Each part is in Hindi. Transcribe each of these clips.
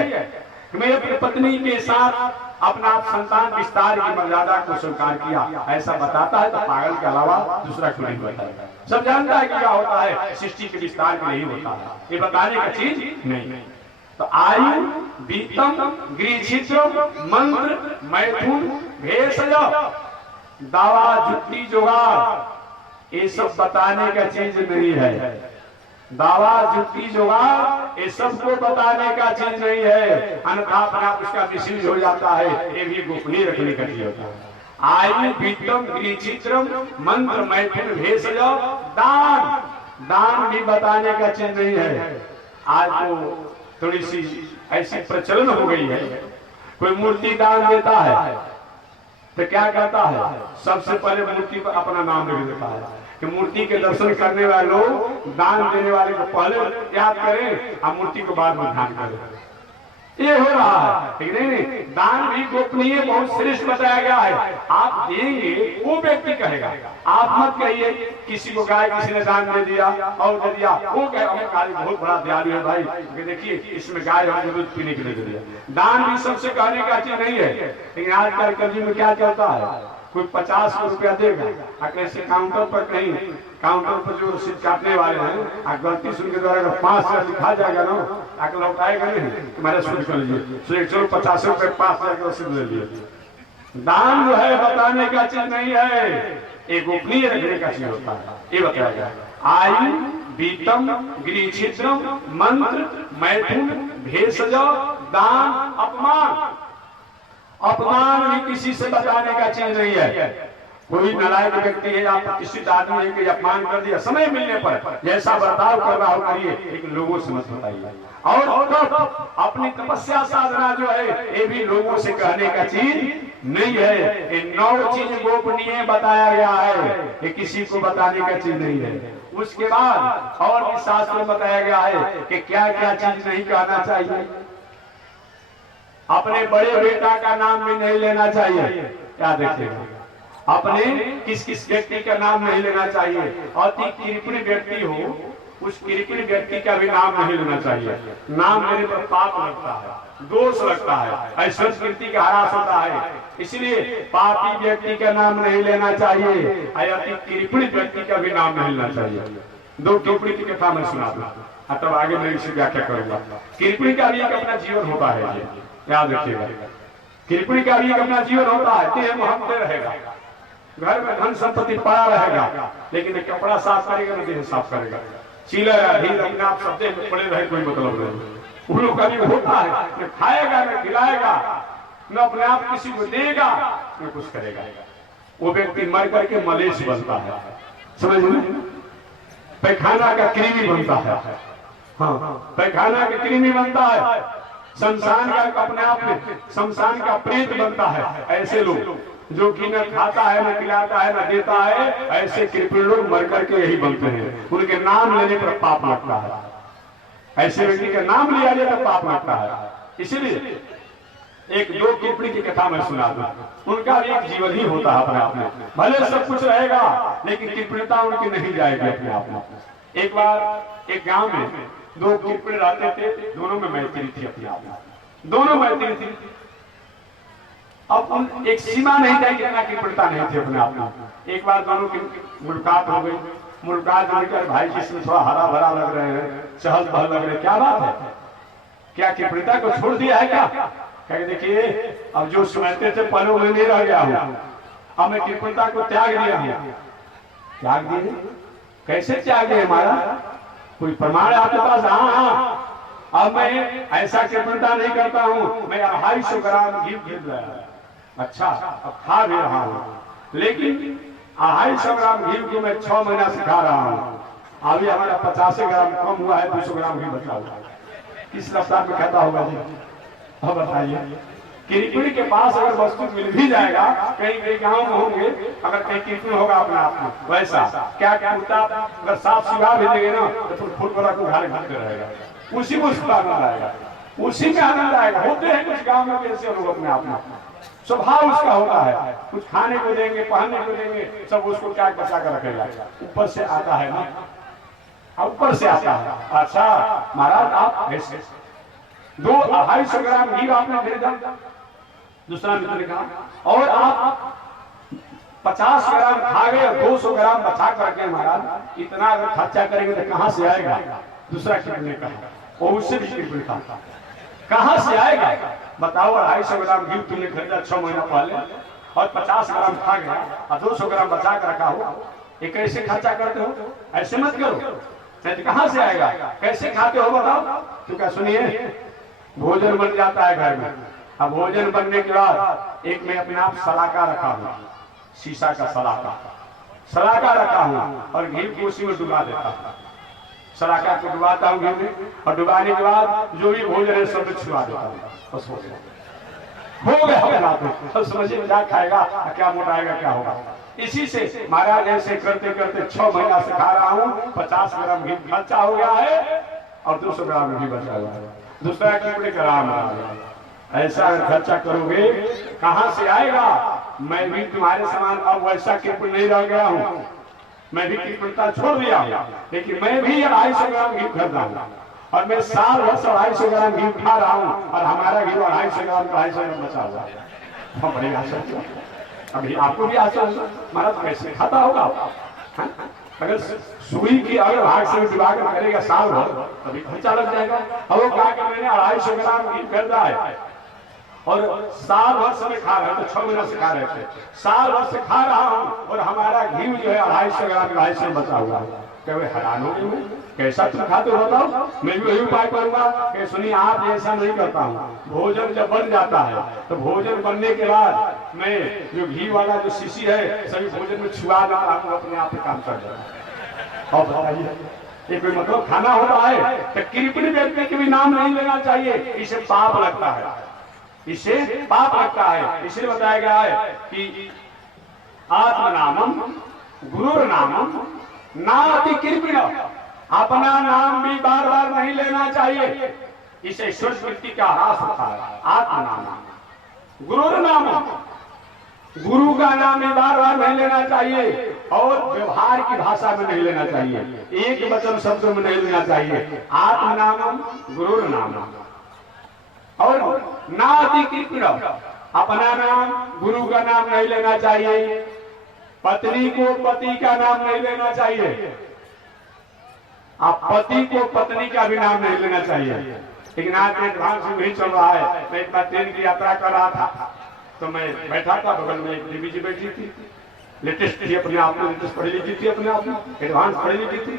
है कि मैं अपनी पत्नी के साथ अपना संतान विस्तार की मर्यादा को स्वीकार किया, ऐसा बताता है तो पागल के अलावा दूसरा कोई नहीं बताता। सब जानता है कि क्या होता है, सृष्टि के विस्तार के लिए होता है, ये बताने का चीज नहीं। तो आयु, बीतम, गृहछिद्र, मंत्र, मैथुन, भेषज, दावा, जुक्ति, जुगाड़, ये सब बताने का चीज नहीं है। दावा, जुक्ति, जुगाड़ ये सबको बताने का चीज नहीं है, अन्यथा अपना उसका मिसयूज हो जाता है, ये भी गोपनीय रखने का चीज होता है। आयु, बीतम, गृहछिद्रम, मंत्र, मैथुन, भेषज, दान, दान भी बताने का चीज नहीं है। आज तो थोड़ी सी ऐसी प्रचलन हो गई है, कोई मूर्ति दान देता है तो क्या करता है, सबसे पहले मूर्ति पर अपना नाम लिख देता है कि मूर्ति के दर्शन करने वाले लोग दान देने वाले को पहले याद करें और मूर्ति को बाद में ध्यान करें। ये हो रहा है, ठीक नहीं। दान भी गोपनीय बहुत श्रेष्ठ बताया गया है। आप देंगे वो व्यक्ति कहेगा, आप मत कहिए किसी को गाय किसी ने दान दे दिया और दे दिया, वो कहे हमें गाय बहुत बड़ा दयालु है भाई, देखिए इसमें गाय हमको दूध पीने के लिए दे दिया। दान भी सबसे कहने का चीज नहीं है, लेकिन आजकल कल में क्या चलता है, कोई 50 रुपया देगा और कैसे काउंटर पर कहीं काउंटर पर जो रसीद काटने वाले हैं और गलती सुन के द्वारा 5 लिखा जाएगा ना, आकर लौटाएगा नहीं कि मेरा शुरू कर लीजिए, चलो 50 रुपए 5 रसीद ले लिए। दान जो है बताने का चीज नहीं है, एक गोपनीय रखने का चीज होता है, ये बताया गया। आयु, बीतम, गृहछिद्रम, मंत्र, मैथुन, भेषज, दान, अपमान, अपमान भी किसी से बताने का चीज नहीं है। कोई नालायक व्यक्ति है, आप किसी आदमी है कि अपमान कर दिया, समय मिलने पर जैसा बर्ताव कर रहा हो करिए, लेकिन लोगों से मत बताइए। और अपनी तपस्या साधना जो है ये भी लोगों से कहने का चीज नहीं है। ये 9 चीज गोपनीय बताया गया है, ये किसी को बताने का चीज नहीं है। उसके बाद और भी शास्त्र में बताया गया है कि क्या क्या चीज नहीं कहना चाहिए। अपने बड़े बेटा का नाम भी नहीं लेना चाहिए, क्या देखिएगा, अपने किस किस व्यक्ति का नाम नहीं लेना चाहिए। अति कृपण व्यक्ति हो उस कृपण व्यक्ति का भी नाम नहीं लेना चाहिए। नाम लेने पर पाप लगता है, दोष लगता है, संस्कृति का ह्रास होता है, इसलिए पापी व्यक्ति का नाम नहीं लेना चाहिए, अति कृपण व्यक्ति का भी नाम नहीं लेना चाहिए। 2 कृपणी की कथा मैं सुना दूं, तब आगे मैं इसे व्याख्या करूंगा। कृपणी का भी एक अपना जीवन होता है, याद रखिएगा। कृपणी का भी एक अपना जीवन होता है, देह महकते रहेगा, घर में धन संपत्ति पड़ा रहेगा, लेकिन कपड़ा साफ करेगा ना देह साफ करेगा, चीला ढील अपने आप सब देह में पड़े रहे, कोई मतलब नहीं। उन लोग का भी होता है, न खाएगा न खिलाएगा, न अपने आप किसी को देगा न कुछ करेगा। वो व्यक्ति मर करके मलेच्छ बनता है, समझ में, पैखाना का कृमि बनता है। हाँ, पैखाना का कृमि बनता है, शमशान का अपने आप में शमशान का प्रेत बनता है। ऐसे लोग जो कि न खाता है न खिलाता है न देता है, ऐसे कृपण लोग मर करके यही बनते हैं। उनके नाम लेने पर पाप लगता है, ऐसे व्यक्ति का नाम लिया जाए तो पाप लगता है। इसीलिए 1-2 कृपणी की कथा मैं सुना दूं, उनका भी एक जीवन ही होता है अपने आप में, भले सब कुछ रहेगा लेकिन कृपणता उनकी नहीं जाएगी अपने आप में। एक बार एक गांव में 2 कृपण रहते थे, दोनों में मैत्री थी अपने आप में, दोनों मैत्री थी। अब एक सीमा नहीं था, कितना कृपणता नहीं थी अपने आप में। एक बार दोनों की मुलाकात हो गई, मुलाकात होकर भाई जिसमें थोड़ा हरा भरा लग रहे हैं, चहल पहल लग रहे हैं, क्या बात है, क्या कृपणता को छोड़ दिया है क्या? कह देखिए अब जो सुनते थे पहले में नहीं रह गया हूँ, अब मैं कृपणता को त्याग दिया हूँ। त्याग दिए? कैसे त्याग दिए महाराज? कोई प्रमाण आपके पास? हाँ, अब मैं ऐसा कृपणता नहीं करता हूँ, मैं 250 ग्राम घी खरीद लाया। अच्छा, अब खा भी रहा हूँ, लेकिन 250 ग्राम घी को मैं 6 महीना से खा रहा हूँ। अभी हमारा 50 ग्राम कम हुआ है, 200 ग्राम घी बचा हुआ है। किस रफ्तार में खाता होगा जी? अब बताइए, कृपणी के पास अगर वस्तु मिल भी जाएगा, कहीं कहीं गाँव में होंगे, अगर कहीं कृपण होगा अपने आप में, वैसा क्या क्या होता, अगर साफ सिवा भी देंगे ना तो फुल बड़ा को घाले घालते रहेगा, उसी में उसका आनंद आएगा, उसी में आनंद आएगा। होते हैं कुछ गाँव में ऐसे लोग अपने आप में, स्वभाव उसका होता है, कुछ खाने को देंगे पहनने को देंगे, सब उसको क्या बचा कर रखेगा। ऊपर से आता है ना, ऊपर से आता है। अच्छा महाराज आप ऐसे 200-250 ग्राम घी आपने भेजा। दूसरा मित्र ने कहा और आप 50 ग्राम खा गए और 200 ग्राम बचा करके महाराज इतना अगर खर्चा करेंगे तो कहां से आएगा? दूसरा कृपण ने कहा और उससे भी कृपण कहा कहां से आएगा बताओ? 250 ग्राम घी तुमने खरीदा 6 महीना पहले और 50 ग्राम खा गया और 200 ग्राम बचा कर रखा हो, ये कैसे खर्चा करते हो? ऐसे मत करो, नहीं कहां से आएगा? कैसे खाते हो बताओ? तो क्या सुनिए, भोजन बन जाता है घर में। अब भोजन बनने के बाद एक मैं अपने आप सलाका रखा हूं, शीशा का सलाका रखा हूं और घी को उसी में डुबा देता हूं। सलाका को डुबाता हूं घी में और डुबाने के बाद जो भी भोजन है सब छुआ देता हूं। बस हो गया। अब समझिए क्या खाएगा, क्या मोटाएगा, क्या होगा? इसी से महाराज ऐसे करते करते 6 महीना से खा रहा हूँ। 50 ग्राम घी खर्चा हो गया है और 200 ग्राम घी बचा हुआ है। दूसरा कीपड़े का राम ऐसा अगर खर्चा करोगे कहां से आएगा? मैं भी तुम्हारे समान अब वैसा कीपड़ नहीं रह गया हूँ, मैं भी कीपड़ता छोड़ दिया हूँ, लेकिन मैं भी 250 ग्राम घी खरीदा हूँ और मैं साल भर 250 ग्राम घी खा रहा हूँ और हमारा घी 250 ग्राम बचा हुआ है। बड़ी आशा, अभी आपको भी आशा महाराज कैसे खाता होगा? अगर सुई की अगर भाग से विभाग करेगा साल भर तभी खर्चा लग जाएगा। और वो क्या कर, मैंने 250 ग्राम घी खरीदा है और साल भर से मैं खा रहा हूँ, तो 6 महीना से खा रहे थे, साल भर से खा रहा हूँ और हमारा घी जो है 250 ग्राम 250 बचा हुआ है। क्या हैरान हो गए, कैसा तुम खाते हो बताओ? मैं भी वही उपाय करूंगा कि सुनिए आप ऐसा नहीं करता हूँ। भोजन जब बन जाता है तो भोजन बनने के बाद मैं जो घी वाला जो शीशी है सभी भोजन में छुआ देता हूँ, अपने आप में काम कर जाता है। और बताइए ये कोई मतलब खाना होता है? तो कृपण व्यक्ति के भी नाम नहीं लेना चाहिए, इसे पाप लगता है, इसे पाप लगता है। इसलिए बताया गया है कि आत्मनामम गुरुर्नामम नाति कृपण, अपना नाम भी बार बार नहीं लेना चाहिए, इसे संस्कृति का ह्रास होता है। आत्मनाम गुरुर्नाम, गुरु का नाम भी बार बार नहीं लेना चाहिए और व्यवहार की भाषा में नहीं लेना चाहिए, एक वचन शब्द में नहीं लेना चाहिए। आत्मनाम गुरुर्नाम और नाति कृपण, अपना नाम गुरु का नाम नहीं लेना चाहिए, पत्नी को पति का नाम नहीं लेना चाहिए, आप पति को पत्नी का भी नाम नहीं लेना चाहिए। लेकिन आज में एडवांस में नहीं चल रहा है। मैं एक बार ट्रेन की यात्रा कर रहा था तो मैं बैठा था, बगल में एक दीदी जी बैठी थी, लेटेस्ट थी अपने आप में, लेटेस्ट पढ़ी लिखी थी, अपने आप में एडवांस पढ़ी लिखी थी,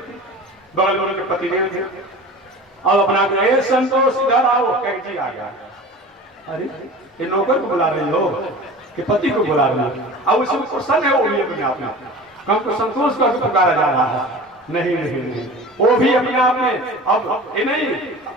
बगल में पति देव थे और अपना संतोष इधर आओ, कैंची आ गया। अरे ये नौकर को बुला रही हो कि पति को बुला रही हो? अब उसमें क्वेश्चन है, वो भी अपने आप में हमको संतोष का पुकारा जा रहा है। नहीं नहीं नहीं, वो भी अपने आप में अब ये नहीं,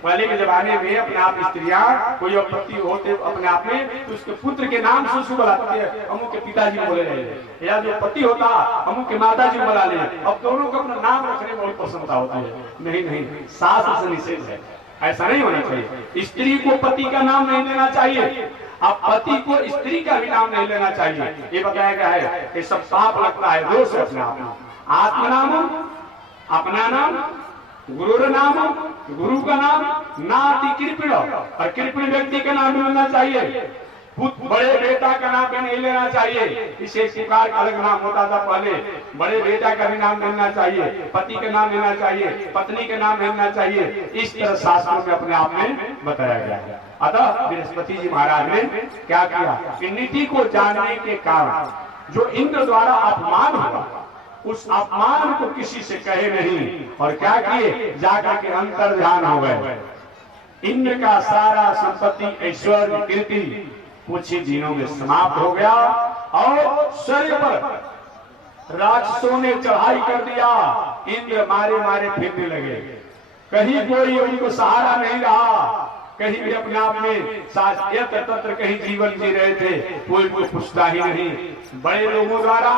पहले के जमाने में अपने आप स्त्रियां कोई पति होते अपने आप में तो उसके पुत्र के नाम से उसको बुलाते हैं, अमुक के पिताजी बोले रहे, या जो पति होता अमुक के माता जी बुला ले। अब दोनों को अपना नाम रखने बहुत पसंदता होता है। नहीं नहीं, शास्त्र से निषेध है, ऐसा नहीं होना चाहिए। स्त्री को पति का नाम नहीं लेना चाहिए, अब पति को स्त्री का भी नाम नहीं लेना चाहिए। ये बताया गया है, ये सब पाप लगता है, दोष है अपने आप में। आत्मनाम, अपना नाम, गुरु नाम, गुरु का नाम, नाति कृपण, और कृपण व्यक्ति का नाम लेना चाहिए। बड़े बेटा का नाम भी नहीं लेना चाहिए, इसे पुकार का अलग नाम होता था पहले, बड़े बेटा का भी नाम लेना चाहिए, पति का नाम लेना चाहिए, पत्नी का नाम लेना चाहिए। इस तरह शास्त्रों में अपने आप में बताया गया है। अतः बृहस्पति जी महाराज ने क्या किया कि नीति को जानने के कारण जो इंद्र द्वारा अपमान हुआ, उस अपमान को किसी से कहे नहीं और क्या किए, जाकर के अंतर ध्यान हो गए। इंद्र का सारा संपत्ति, ऐश्वर्य, कीर्ति कुछ ही दिनों में समाप्त हो गया और शरीर पर राक्षसों ने चढ़ाई कर दिया। इंद्र मारे मारे फिरने लगे, कहीं कोई उनको सहारा नहीं रहा, कहीं भी अपने आप में यत्र तत्र कहीं जीवन जी रहे थे, कोई कुछ पूछता ही नहीं। बड़े लोगों द्वारा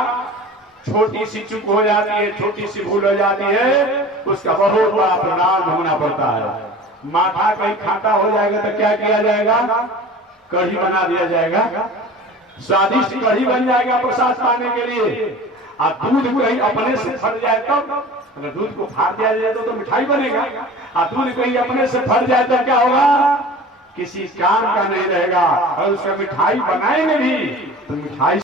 छोटी सी चूक हो जाती है, छोटी सी भूल हो जाती है, उसका बहुत बड़ा परिणाम होना पड़ता है। माथा कहीं खाटा हो जाएगा तो क्या किया जाएगा, कढ़ी बना दिया जाएगा, स्वादिष्ट कढ़ी बन जाएगा प्रसाद पाने के लिए। और दूध कहीं अपने से फट जाए तब, अगर दूध को फाड़ दिया जाए तो मिठाई बनेगा, और दूध कहीं अपने से फट जाए तो क्या होगा, किसी काम का नहीं रहेगा। और उसका मिठाई बनाएंगे भी तो मिठाई